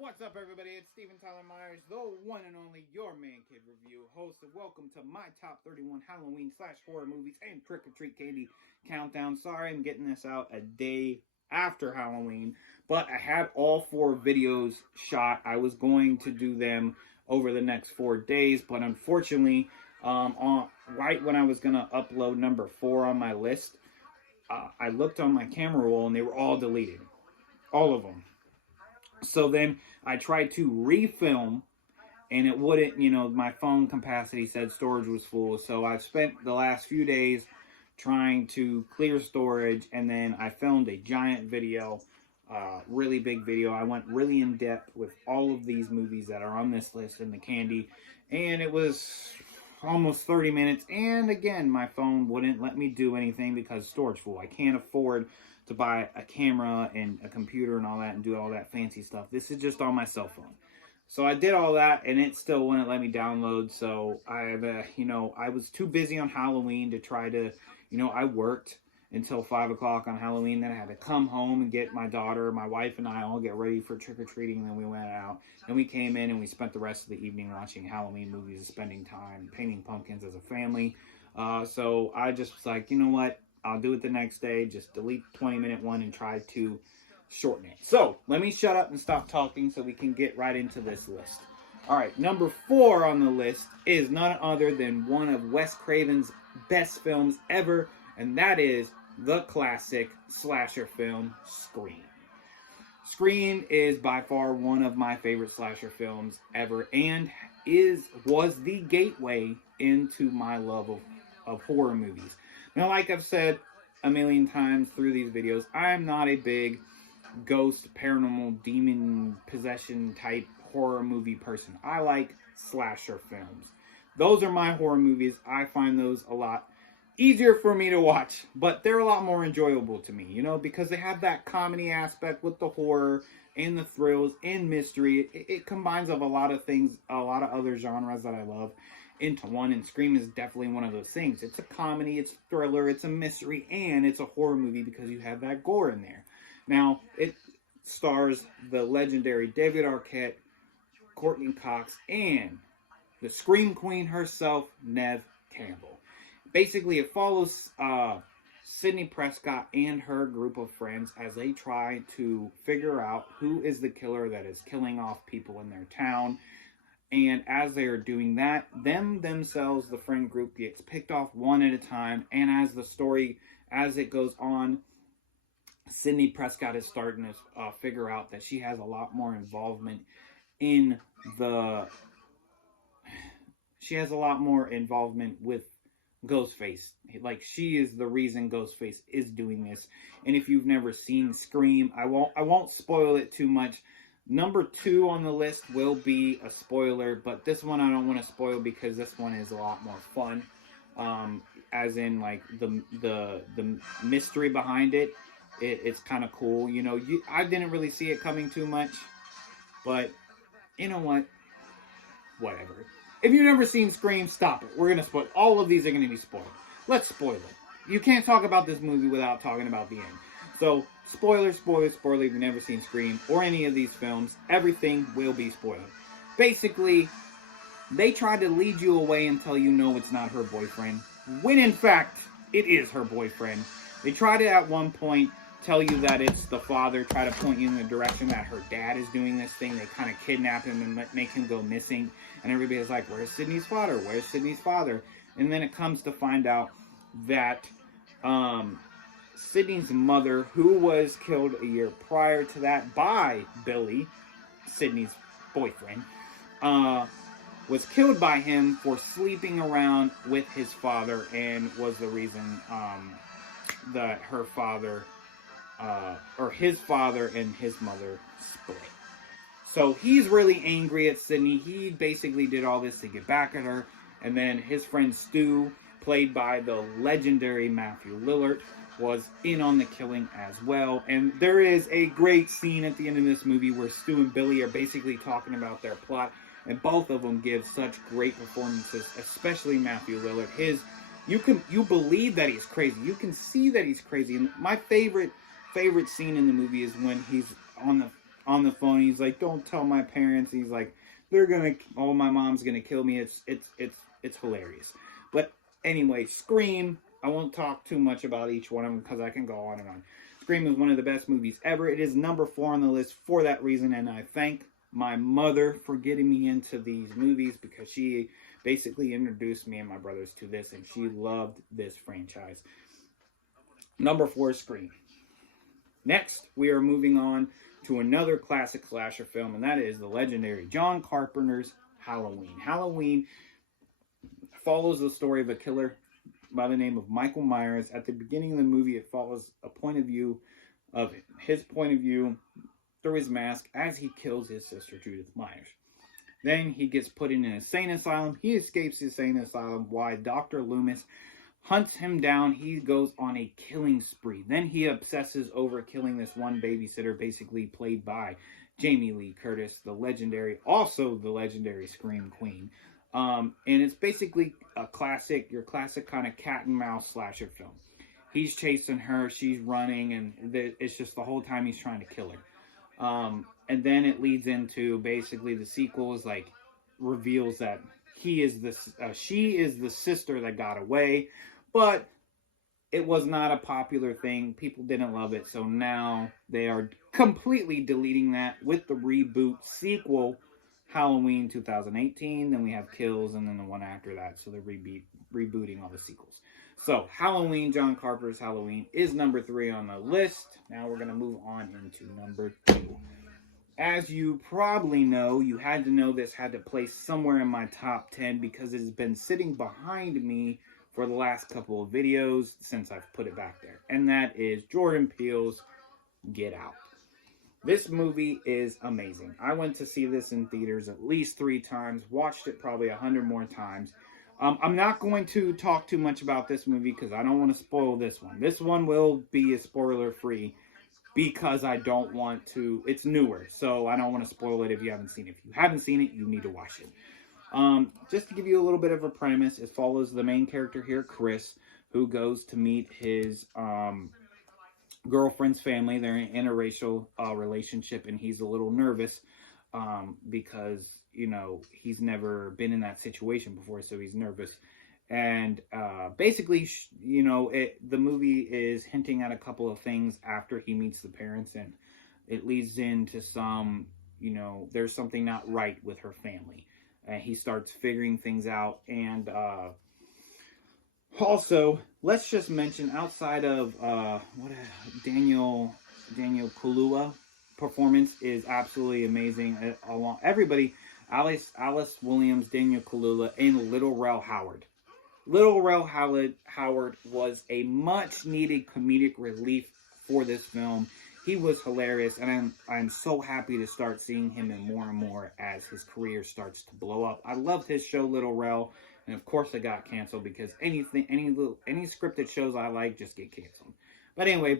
What's up, everybody? It's Steven Tyler Myers, the one and only Your Man Kid Review host, and welcome to my top 31 Halloween / horror movies and trick or treat candy countdown. Sorry, I'm getting this out a day after Halloween, but I had all 4 videos shot. I was going to do them over the next 4 days, but unfortunately, right when I was gonna upload number 4 on my list, I looked on my camera roll and they were all deleted, all of them. So then I tried to refilm and it wouldn't, my phone capacity said storage was full. So I've spent the last few days trying to clear storage, and then I filmed a giant video, really big video. I went really in depth with all of these movies that are on this list and the candy, and it was almost 30 minutes. And again, my phone wouldn't let me do anything because storage full. I can't afford to buy a camera and a computer and all that and do all that fancy stuff. This is just on my cell phone. So I did all that and it still wouldn't let me download. So I was too busy on Halloween to try to, I worked until 5 o'clock on Halloween. Then I had to come home and get my daughter, my wife and I all get ready for trick-or-treating. Then we went out and we came in and we spent the rest of the evening watching Halloween movies, spending time painting pumpkins as a family. So I just was like, you know what? I'll do it the next day. Just delete the 20-minute one and try to shorten it. So let me shut up and stop talking so we can get right into this list. All right, number 4 on the list is none other than one of Wes Craven's best films ever, and that is the classic slasher film, Scream. Scream is by far one of my favorite slasher films ever, and was the gateway into my love of horror movies. Now, like I've said a million times through these videos, I'm not a big ghost, paranormal, demon possession type horror movie person. I like slasher films. Those are my horror movies. I find those a lot easier for me to watch, but they're a lot more enjoyable to me, because they have that comedy aspect with the horror and the thrills and mystery. It combines of a lot of things, a lot of other genres that I love into one, and Scream is definitely one of those things. It's a comedy, it's a thriller, it's a mystery, and it's a horror movie because you have that gore in there. Now, it stars the legendary David Arquette, Courtney Cox, and the Scream Queen herself, Neve Campbell. Basically, it follows Sidney Prescott and her group of friends as they try to figure out who is the killer that is killing off people in their town. And as they are doing that, themselves, the friend group, gets picked off one at a time. And as the story, as it goes on, Sidney Prescott is starting to figure out that she has a lot more involvement in she has a lot more involvement with Ghostface. Like, she is the reason Ghostface is doing this. And if you've never seen Scream, I won't spoil it too much. Number 2 on the list will be a spoiler, but this one I don't want to spoil because this one is a lot more fun. As in, like, the mystery behind it, it's kind of cool. I didn't really see it coming too much, but you know what? Whatever. If you've never seen Scream, stop it. We're going to spoil. All of these are going to be spoiled. Let's spoil it. You can't talk about this movie without talking about the end. So, spoiler, if you've never seen Scream or any of these films, everything will be spoiled. Basically, they try to lead you away and tell you no, it's not her boyfriend, when in fact, it is her boyfriend. They try to, at one point, tell you that it's the father, try to point you in the direction that her dad is doing this thing. They kind of kidnap him and make him go missing. And everybody's like, where's Sydney's father? Where's Sydney's father? And then it comes to find out that Sydney's mother, who was killed a year prior to that by Billy, Sydney's boyfriend, was killed by him for sleeping around with his father, and was the reason that her father, or his father and his mother split. So he's really angry at Sydney. He basically did all this to get back at her. And then his friend Stu, played by the legendary Matthew Lillard, was in on the killing as well. And there is a great scene at the end of this movie where Stu and Billy are basically talking about their plot. And both of them give such great performances, especially Matthew Lillard. You believe that he's crazy. You can see that he's crazy. And my favorite scene in the movie is when he's on on the phone. He's like, "Don't tell my parents." He's like, my mom's gonna kill me. It's hilarious. But anyway, Scream. I won't talk too much about each one of them because I can go on and on. Scream is one of the best movies ever. It is number 4 on the list for that reason, and I thank my mother for getting me into these movies because she basically introduced me and my brothers to this, and she loved this franchise. Number 4 is Scream. Next, we are moving on to another classic slasher film, and that is the legendary John Carpenter's Halloween. Halloween follows the story of a killer by the name of Michael Myers. At the beginning of the movie, it follows his point of view through his mask as he kills his sister Judith Myers. Then he gets put in an insane asylum. He escapes the insane asylum while Dr. Loomis hunts him down. He goes on a killing spree. Then he obsesses over killing this one babysitter, basically played by Jamie Lee Curtis, also the legendary Scream Queen. And it's basically your classic kind of cat and mouse slasher film. He's chasing her, she's running, and it's just the whole time he's trying to kill her. And then it leads into basically the sequel is like reveals that she is the sister that got away, but it was not a popular thing. People didn't love it, so now they are completely deleting that with the reboot sequel, Halloween 2018. Then we have Kills, and then the one after that. So they're rebooting all the sequels. So Halloween, John Carpenter's Halloween, is number 3 on the list. Now we're going to move on into number 2. As you probably know, you had to know this had to place somewhere in my top 10 because it has been sitting behind me for the last couple of videos since I've put it back there. And that is Jordan Peele's Get Out. This movie is amazing. I went to see this in theaters at least 3 times, watched it probably 100 more times. I'm not going to talk too much about this movie because I don't want to spoil this one. This one will be a spoiler-free because I don't want to. It's newer, so I don't want to spoil it if you haven't seen it. If you haven't seen it, you need to watch it. Just to give you a little bit of a premise, it follows the main character here, Chris, who goes to meet his girlfriend's family. They're in an interracial relationship, and he's a little nervous because, he's never been in that situation before, so he's nervous. And basically, the movie is hinting at a couple of things after he meets the parents, and it leads into some, there's something not right with her family. And he starts figuring things out. And also, let's just mention, outside of Daniel Kaluuya performance is absolutely amazing. Everybody, Alice Williams, Daniel Kaluuya, and Little Rel Howard. Little Rel Howard was a much-needed comedic relief for this film. He was hilarious, and I'm so happy to start seeing him in more and more as his career starts to blow up. I loved his show, Little Rel, and of course it got canceled because any scripted shows I like just get canceled. But anyway,